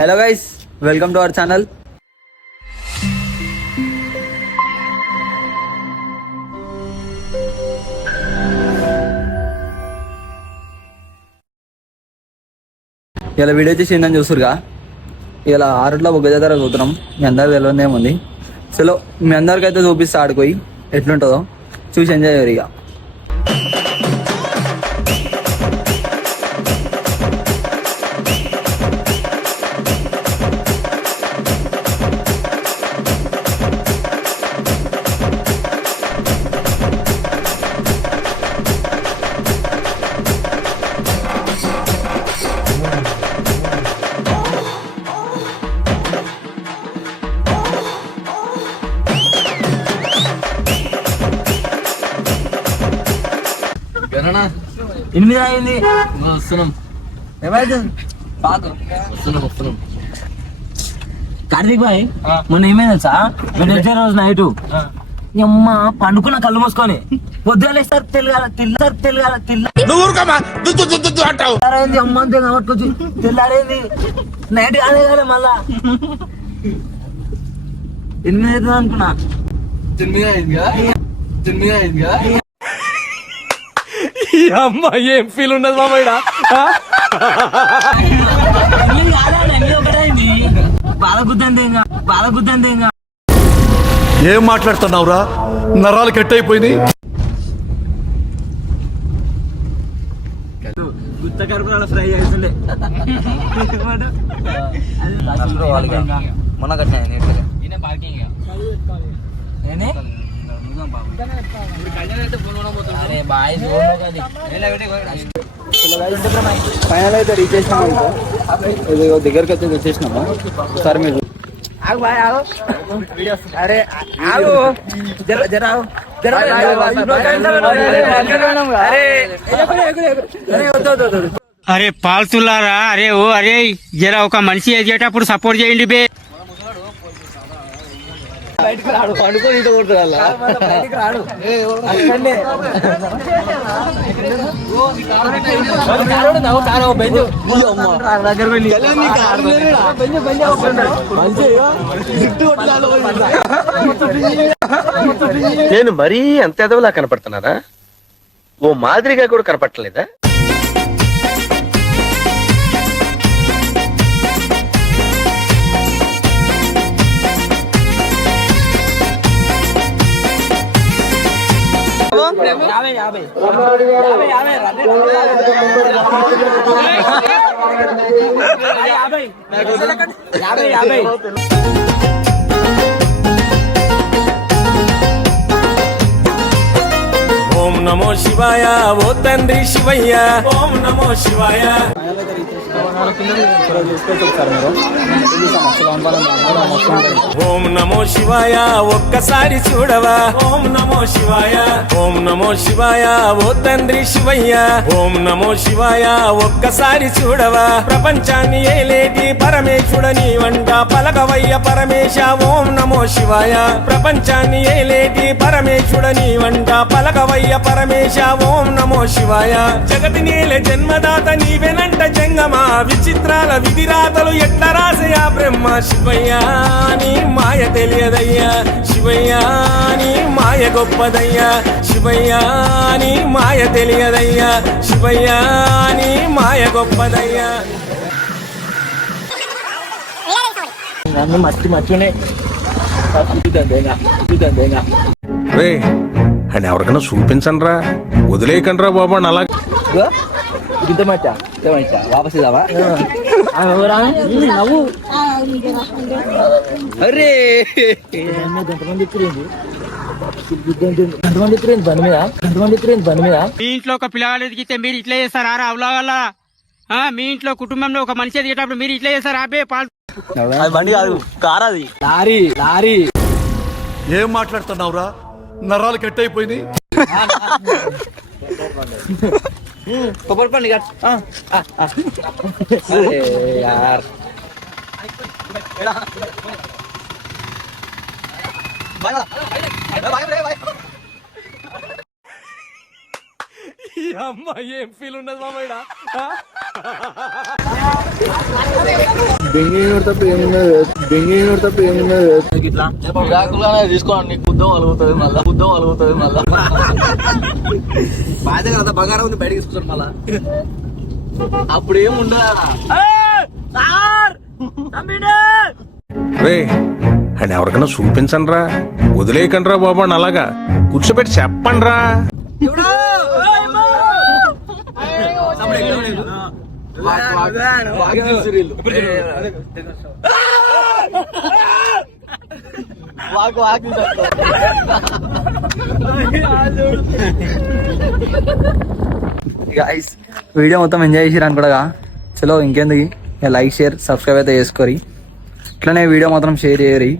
Hello guys, welcome to our channel. ఇలా video చేసి ఏందని చూస్తురుగా. ఇలా ఆరుట్లో ఒక దగ్గర చూస్తున్నాం. మీ అందరికి తెలియదు ఏముంది. చలో మీ అందరికైతే చూపిస్తా ఆడిపోయి ఎట్లుంటుందో చూసి ఎంజాయ్ చేయరు ఇక. ఎనిమిది అయింది. వస్తున్నాం. ఏమైతే వస్తున్నాం. కార్తీక్ భాయ్, మొన్న ఏమైంది తెలుసా? మేము వచ్చే రోజు నైట్ అమ్మ పండుకున్న కళ్ళు మూసుకొని పొద్దుగా సార్ తెల్లారేంది అమ్మ అంతే పట్టుకొచ్చి తెల్లారేంది నైట్ కాదే కదా మళ్ళా 8 అవుతుంది అనుకున్నా. 9 అయిందిగా. అమ్మ ఏం ఫీల్ ఉన్నది మామయ్య. బాధ గుద్దంది. ఏం మాట్లాడుతున్నావురా? నరాలు కట్ అయిపోయింది. గుత్త కరుపుల ఫ్రై అవుతుండే మొన్న కట్టినా. ఫైనల్ అయితే రీచ్ చేసినాము అనుకో. దగ్గరికి అయితే వచ్చేసినాము. సరే మీరు అరే అరే పాల్తులారా, అరే ఓ అరే జర ఒక మనిషి ఎదిగేటప్పుడు సపోర్ట్ చేయండి బే. బయటకు రాడు, పండుకొని ఇంత కొడుతుంది. బయటకు రాడు. నేను మరీ అంత ఎదవలా కనపడుతున్నారా? ఓ మాదిరిగా కూడా కనపడలేదా? ఓం నమో శివాయ, ఓ తండ్రి శివయ్య, ఓం నమో శివాయ. ఓం నమో శివాయ, ఒక్కసారి చూడవా. ఓం నమో శివాయ, ఓం నమో శివాయ, ఓ తండ్రి శివయ్య, ఓం నమో శివాయ, ఒక్కసారి చూడవా. ప్రపంచాన్ని ఏలేటి పరమేశుడని వంట పలకవయ్య పరమేశ. ఓం నమో శివాయ, ప్రపంచాన్ని ఏలేటి పరమేశుడని వంట పలకవయ్య పరమేశ. ఓం నమో శివాయ, జగతి నేల జన్మదాత నీవెనంట జంగమా. విచిత్రాల విధిరాతలు ఎట్ల రాసయా బ్రహ్మ. శివయ్య నీ మాయ తెలియదయ్యా, శివయ్య నీ మాయ గొప్పదయ్యా, శివయ్య నీ మాయ తెలియదయ్యా, శివయ్య నీ మాయ గొప్పదయ్యా. మర్చినే అని ఎవరికైనా చూపించండి రా, వదిలేయకండి రా బాబు. అలా ఇంత మచ్చా వాపస్ ఇదావా? నవ్వు అరే గంటమంది బండి మీద. మీ ఇంట్లో ఒక పిల్లగాడు ఎదిగితే మీరు ఇట్లా చేస్తారా? అవలాగల్లా మీ ఇంట్లో కుటుంబంలో ఒక మనిషి ఎదిగేటప్పుడు మీరు ఇట్లా చేస్తారా? అబ్బే బండి కాదు, కార్. అది లారీ. ఏం మాట్లాడుతున్నావురా? నరాలు కట్ అయిపోయింది. కొబ్బరి పండు యార్. అమ్మ ఏం ఫీల్ ఉన్నది మామయ్య. ఇట్లా తీసుకోండి, బుద్ధ వలుగుతుంది మళ్ళా బాధ కదా, బంగారం ఉంది బయటకి తీసుకొచ్చారు మళ్ళా. అప్పుడు ఏం ఉండదు. రే అని ఎవరికైనా చూపించండి రా, వదిలేయకండి రా బాబు అని అలాగా కూర్చోబెట్టి చెప్పండి రా. గైస్ వీడియో మొత్తం ఎంజాయ్ చేసిరు అనుకోగా. చలో ఇంకెందుకు, లైక్ షేర్ సబ్స్క్రైబ్ అయితే చేసుకోరి. ఇట్లనే వీడియో మాత్రం షేర్ చేయరి.